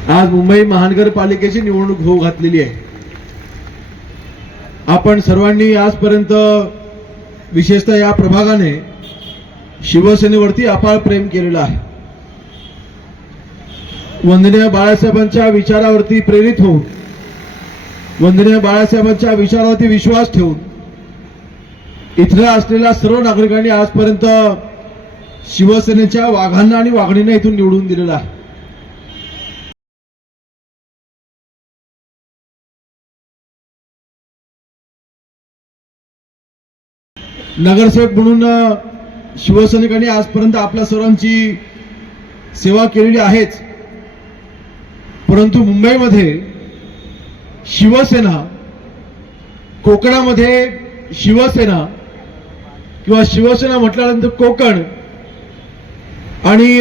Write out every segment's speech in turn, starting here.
आज मुंबई महानगरपालिकेची निवडणूक होऊ घातलेली आहे। आपण सर्वांनी आजपर्यंत विशेषतः या प्रभागाने शिवसेनेवरती अपार प्रेम केलेलं आहे। वंदनीय बाळासाहेबांच्या विचारावरती प्रेरित होऊन, वंदनीय बाळासाहेबांच्या विचारावरती विश्वास ठेवून इथल्या असलेल्या सर्व नागरिकांनी आजपर्यंत शिवसेनेच्या वाघांना आणि वाघणींना इथून निवडून दिलेला आहे। नगरसेवक म्हणून शिवसैनिकांनी आजपर्यंत आपल्या सर्वांची सेवा केलेली आहेच, परंतु मुंबईमध्ये शिवसेना, कोकणामध्ये शिवसेना किंवा शिवसेना म्हटल्यानंतर कोकण आणि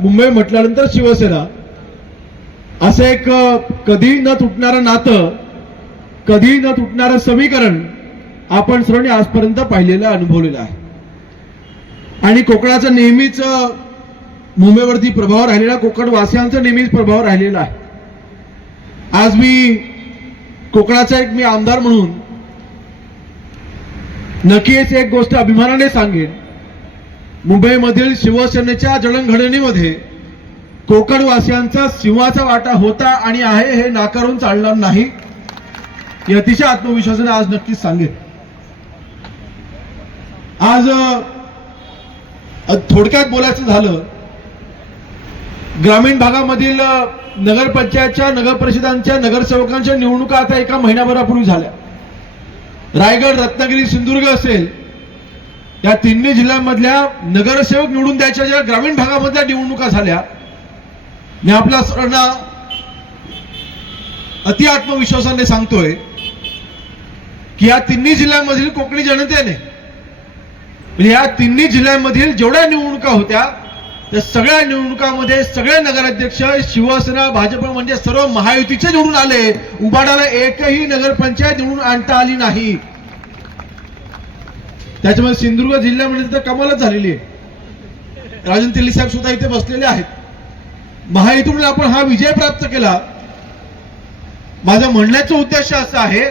मुंबई म्हटल्यानंतर शिवसेना असं एक कधी न तुटणारं नातं, कधी न तुटणारं समीकरण आपण सर्वांनी आजपर्यंत पाहिलेलं, अनुभवलेलं आहे। आणि कोकणाचा नेहमीच मुंबईवरती प्रभाव राहिलेला, कोकण वासियांचा नेहमीच प्रभाव राहिलेला आहे। आज मी कोकणाचा एक आमदार म्हणून नक्कीच एक गोष्ट अभिमानाने सांगेन, मुंबईमधील शिवसेनेच्या जडणघडणीमध्ये कोकण वासियांचा सिंहाचा वाटा होता आणि आहे, हे नाकारून चालणार नाही, हे अतिशय आत्मविश्वासाने आज नक्कीच सांगेन। आज थोडक्यात बोलायचं झालं, ग्रामीण भागामधील नगरपंचायतच्या, नगरपरिषदांच्या, नगरसेवकांच्या निवडणुका आता एका महिन्याभरापूर्वी झाल्या। रायगड, रत्नागिरी, सिंधुदुर्ग असेल, या तिन्ही जिल्ह्यांमधल्या नगरसेवक निवडून द्यायच्या ज्या ग्रामीण भागामधल्या निवडणुका झाल्या, मी आपल्या सर्वांना अति आत्मविश्वासाने सांगतोय की या तिन्ही जिल्ह्यांमधील कोकणी जनतेने, या तिन्ही जिल्ह्यांमधील जेवढ्या निवडणुका होत्या त्या सगळ्या निवडणुकांमध्ये सगळे नगराध्यक्ष शिवसेना, भाजप म्हणजे सर्व महायुतीचे निवडून आले। उबाडाला एकही नगरपंचायत निवडून आणता आली नाही। त्याच्यामुळे सिंधुदुर्ग जिल्ह्यामध्ये तर कमालच झालेली आहे। राजन तेली साहेब सुद्धा इथे बसलेले आहेत। महायुतीतून आपण हा विजय प्राप्त केला। माझा म्हणण्याचा उद्देश असा आहे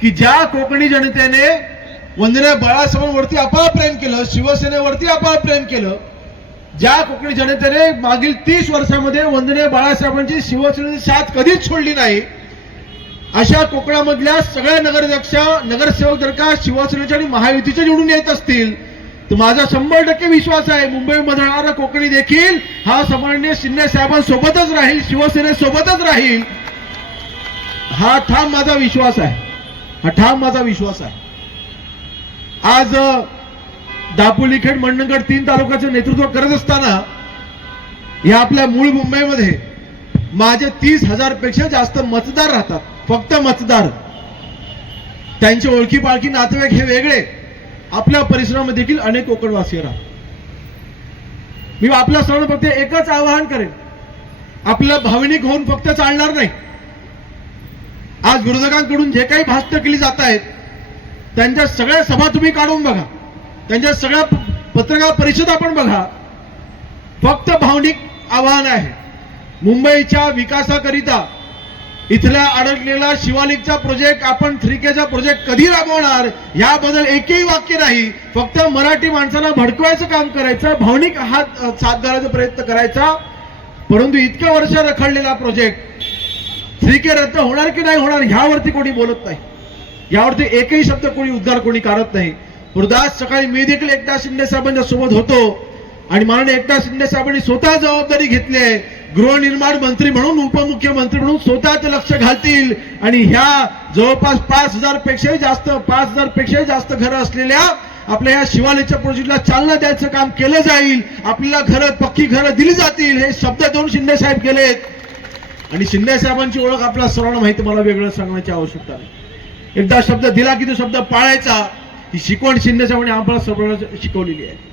की ज्या कोकणी जनतेने वंदनीय बाळासाहेबांवरती अपार प्रेम केलं, शिवसेनेवरती अपार प्रेम केलं, ज्या कोकणी जनतेने मागील 30 वर्षामध्ये वंदनीय बाळासाहेबांची शिवसेनेची साथ कधीच सोडली नाही, अशा कोकणामधल्या सगळ्या नगराध्यक्ष, नगरसेवक जर का शिवसेनेच्या आणि महायुतीचे निवडून येत असतील तर माझा 100% विश्वास आहे मुंबईमध्ये राहणारा कोकणी देखील हा सन्माननीय शिंदे साहेबांसोबतच राहील, शिवसेनेसोबतच राहील। हा ठाम माझा विश्वास आहे, हा ठाम माझा विश्वास आहे। आज दापोली, खेड, मंडणगड 3 तालुक्याचं नेतृत्व करत असताना या आपल्या मूळ मुंबईमध्ये माझे 30,000 पेक्षा जास्त मतदार राहतात, फक्त मतदार। त्यांचे ओळखी पाळखी, नातेवाईक हे वेगळे, आपल्या परिसरामध्ये देखील अनेक कोकणवासी राहतात। मी आपल्या सर्वांना फक्त एकच आवाहन करेन, आपलं भावनिक होऊन फक्त चालणार नाही। आज विरोधकांकडून जे काही भाष्य केली जात आहेत त्यांच्या सगळ्या सभा तुम्ही काढून बघा, त्यांच्या सगळ्या पत्रकार परिषदा पण बघा। फक्त भावनिक आवाहन आहे। मुंबईच्या विकासाकरिता इथल्या अडकलेला शिवालिकचा प्रोजेक्ट, आपण 3Kचा प्रोजेक्ट कधी राबवणार याबद्दल एकही वाक्य नाही। फक्त मराठी माणसाला भडकवायचं काम करायचं, भावनिक हात साथ घालायचा प्रयत्न करायचा। परंतु इतक्या वर्ष रखडलेला प्रोजेक्ट 3K रद्द होणार की नाही होणार ह्यावरती कोणी बोलत नाही, यावरती एकही शब्द कोणी, उद्गार कोणी करत नाही। आज सकाळी मी देखील एकनाथ शिंदे साहेबांच्या सोबत होतो आणि माननीय एकनाथ शिंदे साहेबांनी स्वतः जबाबदारी घेतली आहे। गृहनिर्माण मंत्री म्हणून, उपमुख्यमंत्री म्हणून स्वतः ते लक्ष घालतील आणि ह्या जवळपास 5,000 पेक्षाही जास्त घरं असलेल्या आपल्या या शिवालयाच्या प्रोजेक्टला चालना द्यायचं काम केलं जाईल। आपल्याला घरं, पक्की घरं दिली जातील, हे शब्द देऊन शिंदे साहेब गेलेत। आणि शिंदे साहेबांची ओळख आपल्या सर्वांना माहिती, मला वेगळं सांगण्याची आवश्यकता नाही। एकदा शब्द दिला की तो शब्द पाळायचा, ही शिकवण शिंदे साहेबांनी आम्हाला सर्वांना शिकवलेली आहे।